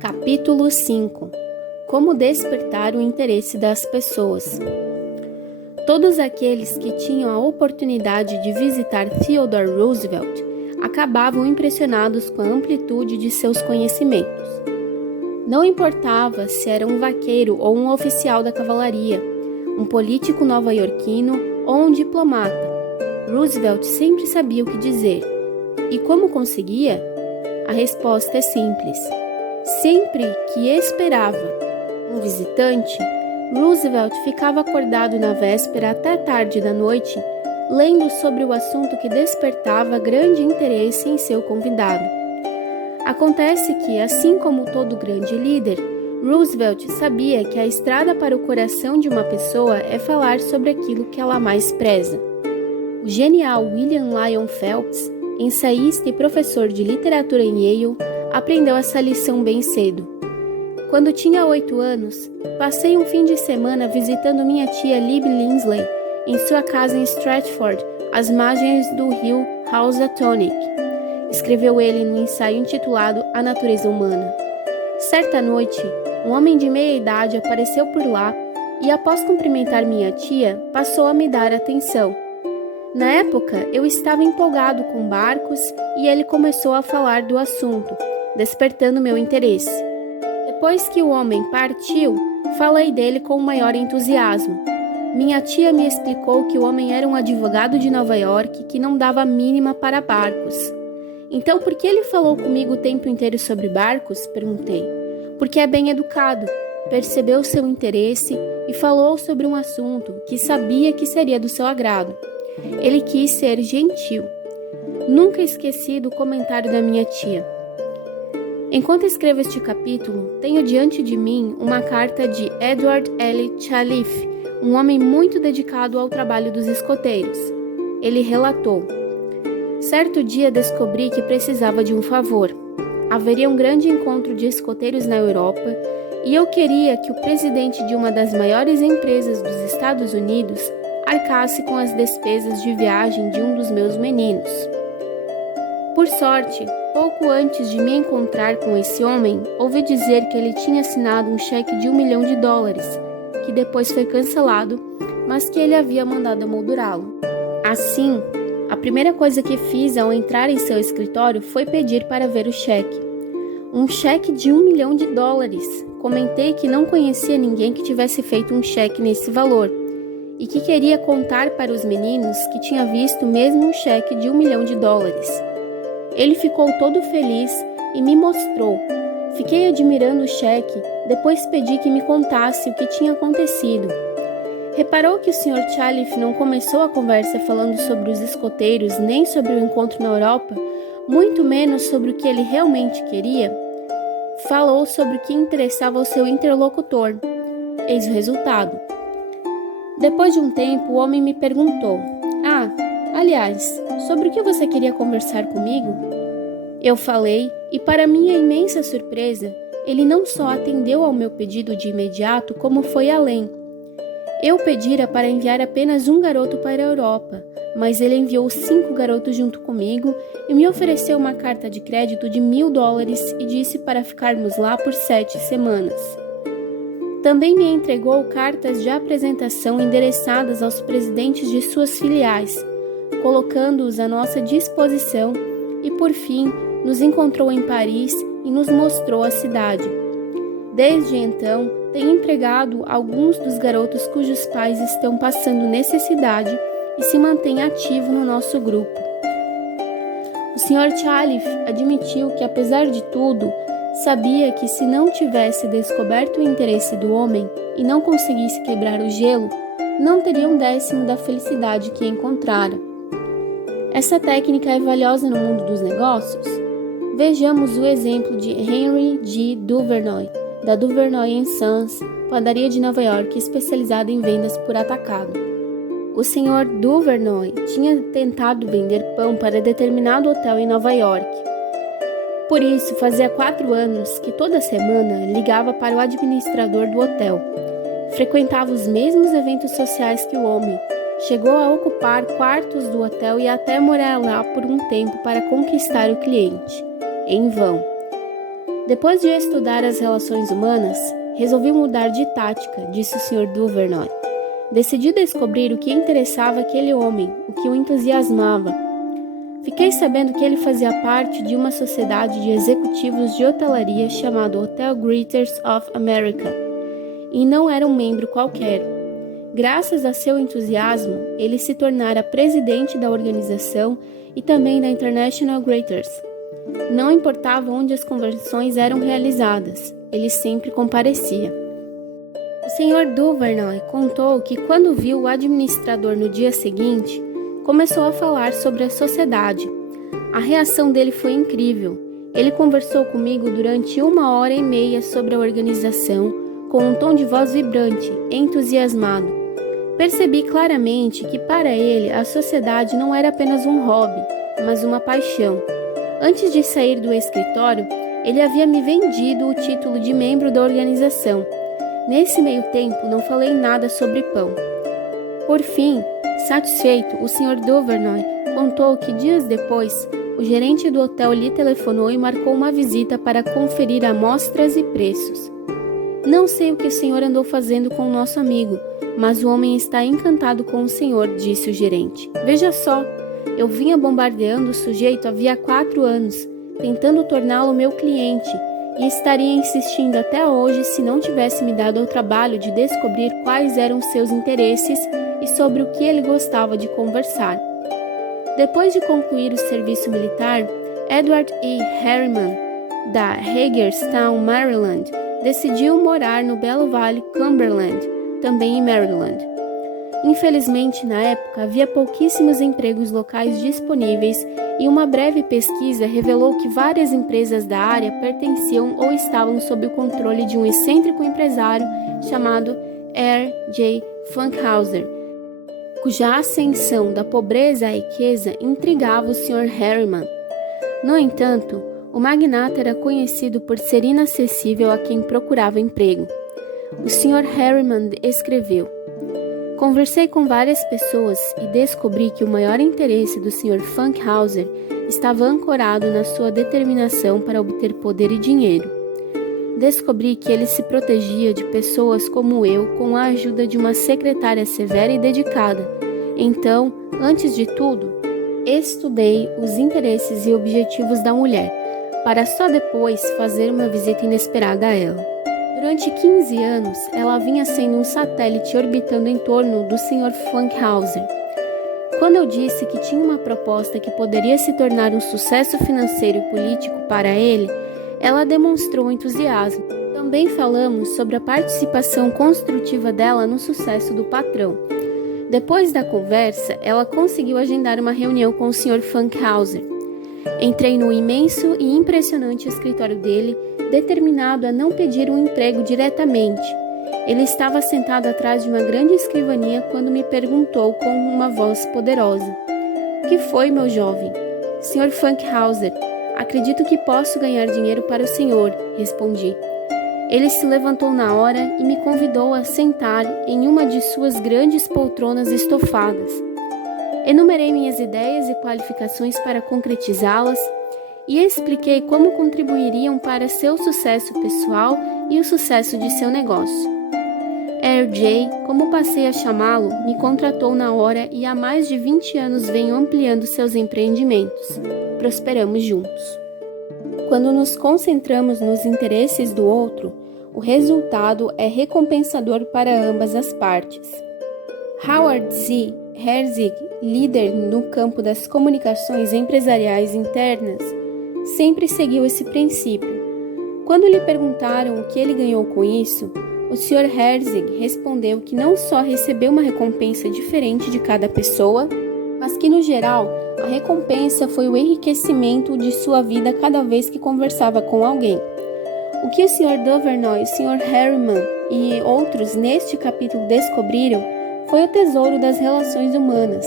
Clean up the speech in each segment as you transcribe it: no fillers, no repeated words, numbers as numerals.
Capítulo 5. Como despertar o interesse das pessoas. Todos aqueles que tinham a oportunidade de visitar Theodore Roosevelt acabavam impressionados com a amplitude de seus conhecimentos. Não importava se era um vaqueiro ou um oficial da cavalaria, um político nova-iorquino ou um diplomata, Roosevelt sempre sabia o que dizer. E como conseguia? A resposta é simples. Sempre que esperava um visitante, Roosevelt ficava acordado na véspera até tarde da noite, lendo sobre o assunto que despertava grande interesse em seu convidado. Acontece que, assim como todo grande líder, Roosevelt sabia que a estrada para o coração de uma pessoa é falar sobre aquilo que ela mais preza. O genial William Lyon Phelps, ensaísta e professor de literatura em Yale, aprendeu essa lição bem cedo. Quando tinha 8 anos, passei um fim de semana visitando minha tia Libby Linsley em sua casa em Stratford, às margens do rio Housatonic, escreveu ele no ensaio intitulado A Natureza Humana. Certa noite, um homem de meia idade apareceu por lá e, após cumprimentar minha tia, passou a me dar atenção. Na época, eu estava empolgado com barcos e ele começou a falar do assunto, despertando meu interesse. Depois que o homem partiu, falei dele com o maior entusiasmo. Minha tia me explicou que o homem era um advogado de Nova York que não dava a mínima para barcos. Então, por que ele falou comigo o tempo inteiro sobre barcos? Perguntei. Porque é bem educado, percebeu seu interesse e falou sobre um assunto que sabia que seria do seu agrado. Ele quis ser gentil. Nunca esqueci do comentário da minha tia. Enquanto escrevo este capítulo, tenho diante de mim uma carta de Edward L. Chalif, um homem muito dedicado ao trabalho dos escoteiros. Ele relatou: certo dia descobri que precisava de um favor. Haveria um grande encontro de escoteiros na Europa e eu queria que o presidente de uma das maiores empresas dos Estados Unidos arcasse com as despesas de viagem de um dos meus meninos. Por sorte, pouco antes de me encontrar com esse homem, ouvi dizer que ele tinha assinado um cheque de $1 milhão, que depois foi cancelado, mas que ele havia mandado emoldurá-lo. Assim, a primeira coisa que fiz ao entrar em seu escritório foi pedir para ver o cheque. Um cheque de $1 milhão. Comentei que não conhecia ninguém que tivesse feito um cheque nesse valor e que queria contar para os meninos que tinha visto mesmo um cheque de $1 milhão. Ele ficou todo feliz e me mostrou. Fiquei admirando o cheque, depois pedi que me contasse o que tinha acontecido. Reparou que o Sr. Chalif não começou a conversa falando sobre os escoteiros nem sobre o encontro na Europa, muito menos sobre o que ele realmente queria? Falou sobre o que interessava ao seu interlocutor. Eis o resultado. Depois de um tempo, o homem me perguntou: aliás, sobre o que você queria conversar comigo? Eu falei e, para minha imensa surpresa, ele não só atendeu ao meu pedido de imediato, como foi além. Eu pedira para enviar apenas um garoto para a Europa, mas ele enviou 5 garotos junto comigo e me ofereceu uma carta de crédito de $1.000 e disse para ficarmos lá por 7 semanas. Também me entregou cartas de apresentação endereçadas aos presidentes de suas filiais, colocando-os à nossa disposição e, por fim, nos encontrou em Paris e nos mostrou a cidade. Desde então, tenho empregado alguns dos garotos cujos pais estão passando necessidade e se mantém ativo no nosso grupo. O Sr. Chalif admitiu que, apesar de tudo, sabia que se não tivesse descoberto o interesse do homem e não conseguisse quebrar o gelo, não teria 1/10 da felicidade que encontrara. Essa técnica é valiosa no mundo dos negócios? Vejamos o exemplo de Henry G. Duvernoy, da Duvernoy & Sons, padaria de Nova York especializada em vendas por atacado. O Sr. Duvernoy tinha tentado vender pão para determinado hotel em Nova York. Por isso, fazia 4 anos que toda semana ligava para o administrador do hotel. Frequentava os mesmos eventos sociais que o homem. Chegou a ocupar quartos do hotel e até morar lá por um tempo para conquistar o cliente. Em vão. Depois de estudar as relações humanas, resolvi mudar de tática, disse o Sr. Duvernoy. Decidi descobrir o que interessava aquele homem, o que o entusiasmava. Fiquei sabendo que ele fazia parte de uma sociedade de executivos de hotelaria chamada Hotel Greeters of America, e não era um membro qualquer. Graças a seu entusiasmo, ele se tornara presidente da organização e também da International Greeters. Não importava onde as convenções eram realizadas, ele sempre comparecia. O Sr. Duvernoy contou que quando viu o administrador no dia seguinte, começou a falar sobre a sociedade. A reação dele foi incrível. Ele conversou comigo durante 1h30 sobre a organização, com um tom de voz vibrante, entusiasmado. Percebi claramente que para ele a sociedade não era apenas um hobby, mas uma paixão. Antes de sair do escritório, ele havia me vendido o título de membro da organização. Nesse meio tempo, não falei nada sobre pão. Por fim, satisfeito, o Sr. Duvernoy contou que dias depois, o gerente do hotel lhe telefonou e marcou uma visita para conferir amostras e preços. Não sei o que o senhor andou fazendo com o nosso amigo, mas o homem está encantado com o senhor, disse o gerente. Veja só, eu vinha bombardeando o sujeito havia 4 anos, tentando torná-lo meu cliente, e estaria insistindo até hoje se não tivesse me dado o trabalho de descobrir quais eram seus interesses e sobre o que ele gostava de conversar. Depois de concluir o serviço militar, Edward E. Harriman, da Hagerstown, Maryland, decidiu morar no Belo Vale, Cumberland, também em Maryland. Infelizmente, na época, havia pouquíssimos empregos locais disponíveis e uma breve pesquisa revelou que várias empresas da área pertenciam ou estavam sob o controle de um excêntrico empresário chamado R. J. Funkhauser, cuja ascensão da pobreza à riqueza intrigava o Sr. Harriman. No entanto, o magnata era conhecido por ser inacessível a quem procurava emprego. O Sr. Harriman escreveu: conversei com várias pessoas e descobri que o maior interesse do Sr. Funkhauser estava ancorado na sua determinação para obter poder e dinheiro. Descobri que ele se protegia de pessoas como eu com a ajuda de uma secretária severa e dedicada. Então, antes de tudo, estudei os interesses e objetivos da mulher, para só depois fazer uma visita inesperada a ela. Durante 15 anos, ela vinha sendo um satélite orbitando em torno do Sr. Funkhauser. Quando eu disse que tinha uma proposta que poderia se tornar um sucesso financeiro e político para ele, ela demonstrou entusiasmo. Também falamos sobre a participação construtiva dela no sucesso do patrão. Depois da conversa, ela conseguiu agendar uma reunião com o Sr. Funkhauser. Entrei no imenso e impressionante escritório dele, determinado a não pedir um emprego diretamente. Ele estava sentado atrás de uma grande escrivaninha quando me perguntou com uma voz poderosa: "O que foi, meu jovem?" "Sr. Funkhauser, acredito que posso ganhar dinheiro para o senhor", respondi. Ele se levantou na hora e me convidou a sentar em uma de suas grandes poltronas estofadas. Enumerei minhas ideias e qualificações para concretizá-las e expliquei como contribuiriam para seu sucesso pessoal e o sucesso de seu negócio. R.J., como passei a chamá-lo, me contratou na hora e há mais de 20 anos venho ampliando seus empreendimentos. Prosperamos juntos. Quando nos concentramos nos interesses do outro, o resultado é recompensador para ambas as partes. Howard Z. Herzig, líder no campo das comunicações empresariais internas, sempre seguiu esse princípio. Quando lhe perguntaram o que ele ganhou com isso, o Sr. Herzig respondeu que não só recebeu uma recompensa diferente de cada pessoa, mas que, no geral, a recompensa foi o enriquecimento de sua vida cada vez que conversava com alguém. O que o Sr. Duvernoy, o Sr. Harriman e outros neste capítulo descobriram foi o tesouro das relações humanas.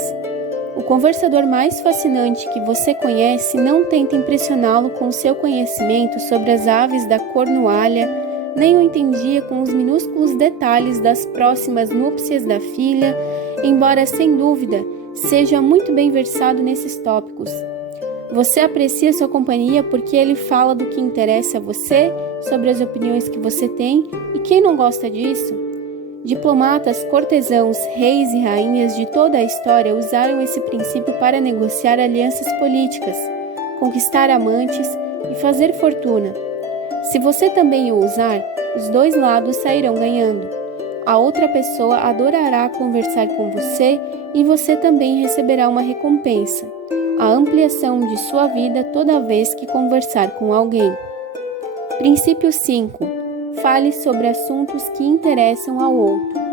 O conversador mais fascinante que você conhece não tenta impressioná-lo com seu conhecimento sobre as aves da Cornualha, nem o entendia com os minúsculos detalhes das próximas núpcias da filha, embora, sem dúvida, seja muito bem versado nesses tópicos. Você aprecia sua companhia porque ele fala do que interessa a você, sobre as opiniões que você tem, e quem não gosta disso? Diplomatas, cortesãos, reis e rainhas de toda a história usaram esse princípio para negociar alianças políticas, conquistar amantes e fazer fortuna. Se você também o usar, os dois lados sairão ganhando. A outra pessoa adorará conversar com você e você também receberá uma recompensa, a ampliação de sua vida toda vez que conversar com alguém. Princípio 5. Fale sobre assuntos que interessam ao outro.